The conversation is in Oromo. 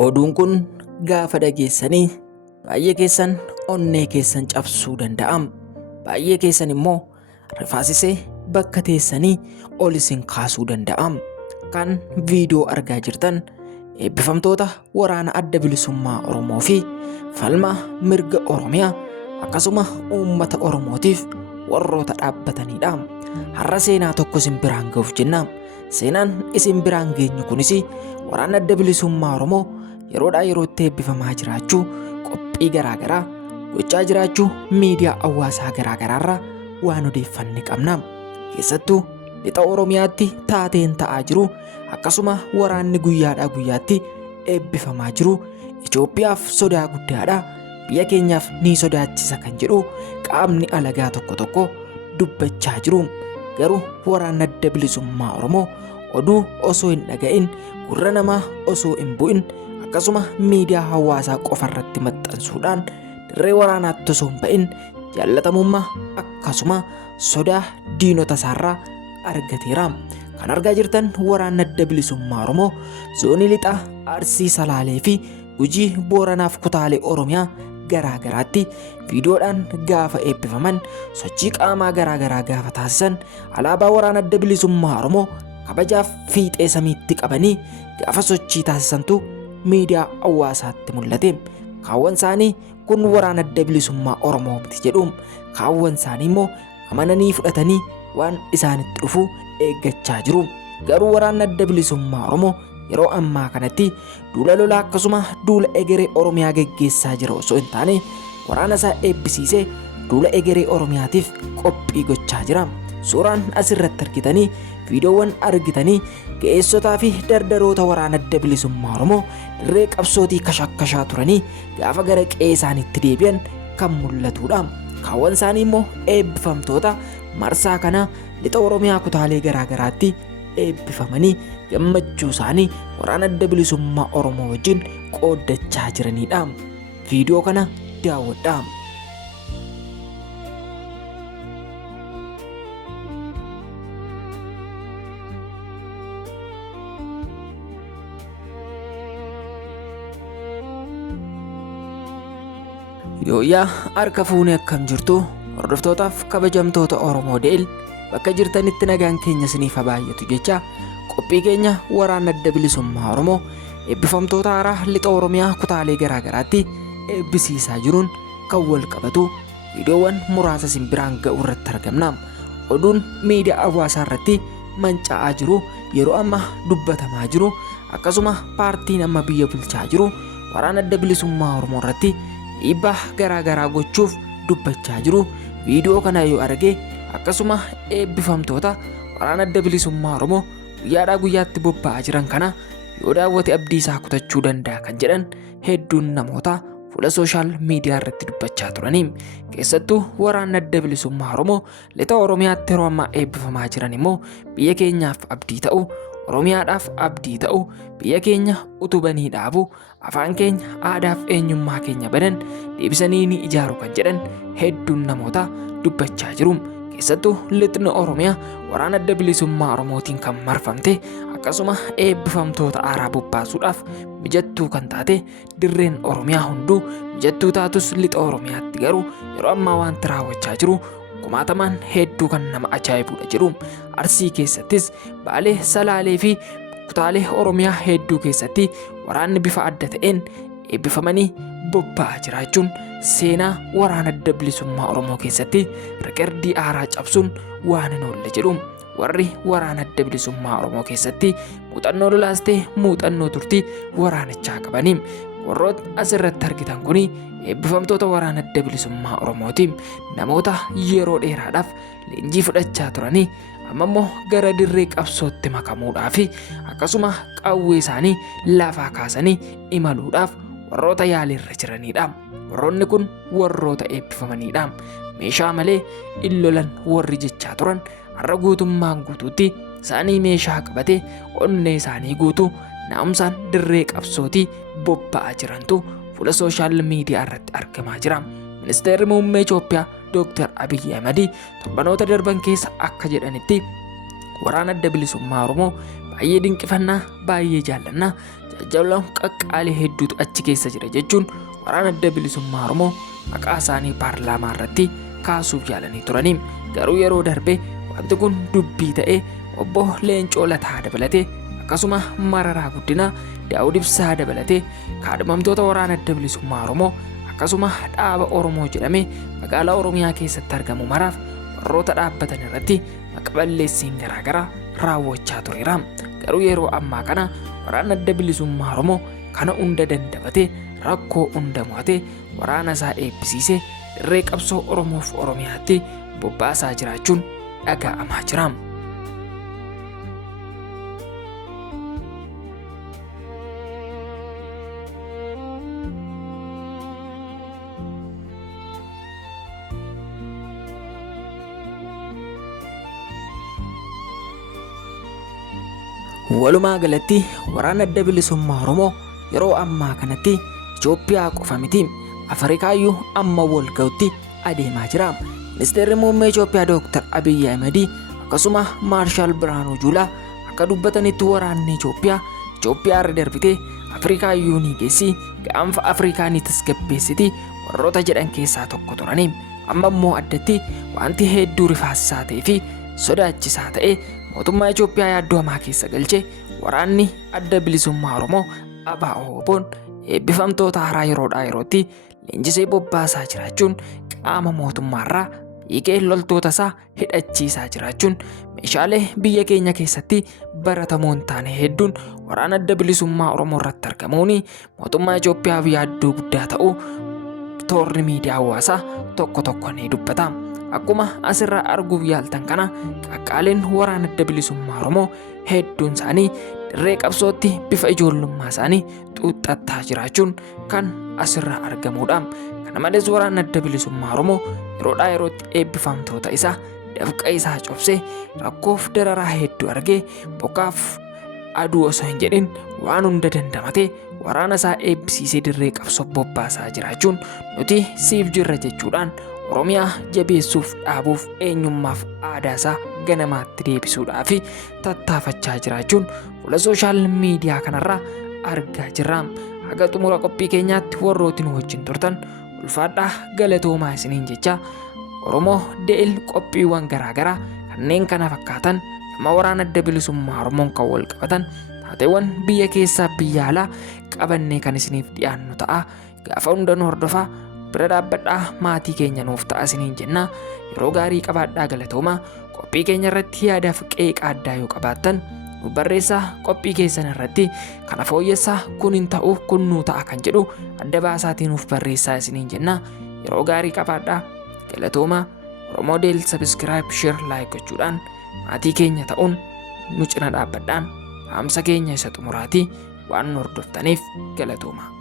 Oduun kun gaafa dhageessanii baay'ee keessan onnee keessan cabsuu danda'am. Baay'ee keessan immoo rifaasisee bakka teessanii ol isin kaasuu danda'am. Kan viidiyoo argaa jirtan eebbifamtoota waraana adda bilisummaa Oromoo fi falma mirga Oromiyaa akkasuma uummata Oromootiif warroota dhaabbatanidha. Har'a seenaa tokko isin biraan ga'uuf jenna. Seenaan isin biraan geenyu kunis waraana adda bilisummaa Oromoo yeroodhaa yerootti eebbifamaa jiraachuu, qophii garaagaraa gochaa jiraachuu miidiyaa hawaasaa garaagaraarraa waan odeeffanne qabna. Keessattuu lixa Oromiyaatti taateen ta'aa jiru akkasuma waraanni guyyaadhaa guyyaatti eebbifamaa jiru Itoophiyaaf sodaa guddaadha, biyya keenyaaf ni sodaachisa kan jedhu qaamni alagaa tokko dubbachaa jiru. Garuu waraanni adda bilisummaa Oromoo oduu osoo hin dhaga'in, gurra namaa osoo hin bu'in, akkasuma miidiyaa hawaasaa qofarratti maxxansuudhaan dirree waraanaatti osoo hin ba'in jaallatamummaa akkasuma sodaa diinota isaarraa argateera. Kan argaa jirtan waraanni adda bilisummaa Oromoo zoonii lixaa Arsii, Salaalee fi Gujii, Booranaaf kutaalee Oromiyaa garaagaraatti viidiyoodhaan gaafa eebbifaman, sochii qaamaa garaagaraa gaafa taasisan, alaabaa waraana adda bilisummaa Oromoo kabajaaf fiixee samiitti qabanii gaafa sochii taasisantu miidiyaa hawaasaatti mul'ate. Kaawwan isaanii kun waraana adda bilisummaa Oromoo miti jedhu. Kaawwan isaanii immoo amananii fudhatanii waan isaanitti dhufu eeggachaa jiru. Garuu waraanni adda bilisummaa Oromoo yeroo ammaa kanatti duula lolaa akkasuma duula egeree Oromiyaa geggeessaa jira osoo hin taane waraana isaa eebbisiisee duula egeree Oromiyaatiif qophii gochaa jira. Suuraan asirratti argitanii, viidiyoowwan argitanii ga'eessotaa fi dardaroota waraana adda bilisummaa Oromoo dirree qabsootii kashakashaa turanii gaafa gara qe'ee isaaniitti deebi'an kan mul'atudha. Kaawwan isaanii immoo eebbifamtoota marsaa kana lixa Oromiyaa kutaalee garaagaraatti eebbifamanii gammachuu isaanii waraana adda bilisummaa Oromoo wajjin qooddachaa jiranidha. Viidiyoo kana daawwadhaa. Yooyaa harka fuunee akkam jirtu hordoftootaaf kabajamtoota Oromoo Deel, bakka jirtanitti nagaan keenya isiniif baay'atu jecha qophii keenya waraana adda bilisummaa Oromoo eebbifamtoota haaraa lixa Oromiyaa kutaalee garaagaraatti eebbisiisaa jiruun kan wal qabatu viidiyoowwan muraasa isin biraan ga'u irratti argamna. Oduun miidiyaa hawaasaa irratti manca'aa jiru, yeroo amma dubbatamaa jiru, akkasuma paartiin amma biyya bulchaa jiru waraana adda bilisummaa Oromoo irratti dhiibbaa garaagaraa gochuuf dubbachaa jiru. Viidiyoo kana yoo arge akkasuma eebbifamtoota waraana adda bilisummaa Oromoo guyyaadhaa guyyaatti bobba'aa jiran kana yoo daawwate abdii isaa kutachuu danda'a kan jedhan hedduun namoota fuula sooshaal miidiyaa irratti dubbachaa turanii. Keessattuu waraanni adda bilisummaa Oromoo lixa Oromiyaatti yeroo ammaa eebbifamaa jiran immoo biyya keenyaaf abdii ta'u, Oromiyaadhaaf abdii ta'u, biyya keenya utubanii dhaabu, afaan keenya, aadaa fi eenyummaa keenya banan deebisanii ni ijaaru kan jedhan hedduun namoota dubbachaa jiru. Keessattuu lixni Oromiyaa waraana adda bilisummaa Oromootiin kan marfamte akkasuma eebbifamtoota haaraa bobbaasuudhaaf mijattuu kan taate dirreen Oromiyaa hunduu mijattuu taatus lixa Oromiyaatti garuu yeroo ammaa wanti raawwachaa jiru kumaatamaan hedduu kan nama ajaa'ibudha jedhu. Arsii keessattis Baalee, Salaalee fi kutaalee Oromiyaa hedduu keessatti waraanni bifa adda ta'een eebbifamanii bobba'aa jiraachuun seenaa waraana adda bilisummaa Oromoo keessatti riqardii haaraa cabsuun waan hin oolle jedhu. Warri waraana adda bilisummaa Oromoo keessatti muuxannoo lolaas ta'e muuxannoo turtii waraanichaa qabanii warroota asirratti argitan kuni eebbifamtoota waraana adda bilisummaa Oromooti. Namoota yeroo dheeraadhaaf leenjii fudhachaa turanii amma immoo gara dirree qabsootti makamuudhaaf akkasuma qawwee isaanii lafaa kaasanii imaluudhaaf warroota yaaliirra jiranidha. Warroonni kun warroota eebbifamanidha. Meeshaa malee hin lolan warri jechaa turan har'a guutummaan guutuutti isaanii meeshaa qabate onnee isaanii guutuu naa'umsaan dirree qabsootii bobba'aa jirantu fuula sooshaal miidiyaa irratti argamaa jira. Ministeerri muummee Itoophiyaa Dr. Abiy Ahmed torbanoota darban keessa akka jedhanitti waraana adda bilisummaa Oromoo baay'ee dinqifannaa, baay'ee jaallannaa, jajjaboo qaqqaalee hedduutu achi keessa jira jechuun waraana adda bilisummaa Oromoo maqaa isaanii paarlaamaa irratti kaasuuf yaalanii turanii. Garuu yeroo darbe wanti kun dubbii ta'ee obbo Leencoo Lataa dabalatee akkasuma Mararaa Guddinaa, Daawud Ibsaa dabalatee kaadhimamtoota waraana adda bilisummaa Oromoo akkasuma dhaaba Oromoo jedhamee magaalaa Oromiyaa keessatti argamu maraaf warroota dhaabbatan irratti maqaballeessiin garaagaraa raawwachaa tureera. Garuu yeroo ammaa kana waraana adda bilisummaa Oromoo kana hunda dandamatee rakkoo hunda mo'atee waraana isaa eebbisiisee dirree qabsoo Oromoof Oromiyaatti bobbaasaa jiraachuun dhaga'amaa jira. Walumaa galatti waraana adda bilisummaa Oromoo yeroo ammaa kanatti Itoophiyaa qofa miti Afrikaayyuu amma wal ga'utti adeemaa jira. Ministeerri muummee Itoophiyaa Dr. Abiy Ahmed akkasuma Maarshaal Biraanuu Juulaa akka dubbatanitti waraanni Itoophiyaa irra darbitee Afrikaayyuu ni geessi, gaanfa Afrikaa ni tasgabbeessiti warroota jedhan keessaa tokko turani. Amma immoo addatti wanti hedduu rifaasisaa ta'ee fi sodaachisaa ta'e mootummaa Itoophiyaa yaaddoo hamaa keessa galchee waraanni adda bilisummaa Oromoo ABO'n eebbifamtoota haaraa yerootti leenjisee bobbaasaa jiraachuun qaama mootummaarraa hiikee loltoota isaa hidhachiisaa jiraachuun meeshaalee biyya keenya keessatti baratamoo hin taane hedduun waraana adda bilisummaa Oromoo irratti argamuun mootummaa Itoophiyaaf yaaddoo guddaa ta'uu toorri miidiyaa hawaasaa tokko ni dubbata. Akkuma asirraa arguuf yaaltan kana qaqqaaleen waraana adda bilisummaa Oromoo hedduun isaanii dirree qabsootti bifa ijoollummaa isaanii xuuxxataa jiraachuun kan asirraa argamudha. Kana malees waraana adda bilisummaa Oromoo yerootti eebbifamtoota isaa dafqa isaa cobsee rakkoof dararaa hedduu argee bokkaaf aduu osoo hin jedhin waan hunda dandamatee waraana isaa eebbisiisee dirree qabsoo bobbaasaa jiraachuun nuti siif jirra jechuudhaan Oromiyaa jabeessuuf dhaabuuf eenyummaaf aadaa isaa ganamaatti deebisuudhaaf tattaafachaa jiraachuun fuula sooshaal miidiyaa kanarraa argaa jirra. Haga xumura qophii keenyaatti warrootiin wajjin turtan ulfaadhaa galatoomaa isiniin jecha Oromoo De'il qophiiwwan garaagaraa kanneen kana fakkaatan dhimma waraana adda bilisummaa Oromoon kan wal qabatan taateewwan biyya keessaa biyya alaa qabannee kan isiniif dhiyaannu ta'a. Gaafa hundanuu hordofaa bira dhaabbadhaa maatii keenya nuuf ta'a isiniin jenna. Yeroo gaarii qabaadhaa galatoomaa. Qophii keenya irratti yaadaaf qeeqa addaa yoo qabaattan nu barreessaa. Qophii keessan irratti kana fooyyessaa kun hin ta'u kun nuu ta'a kan jedhu adda baasaatiin nuuf barreessaa isiniin jenna. Yeroo gaarii qabaadhaa galatoomaa. Oromoo De'il subscribe, share, like gochuudhaan maatii keenya ta'uun nu cina dhaabbadhaan dhaamsa keenya isa xumuraatii waan nu hordoftaniif galatoomaa.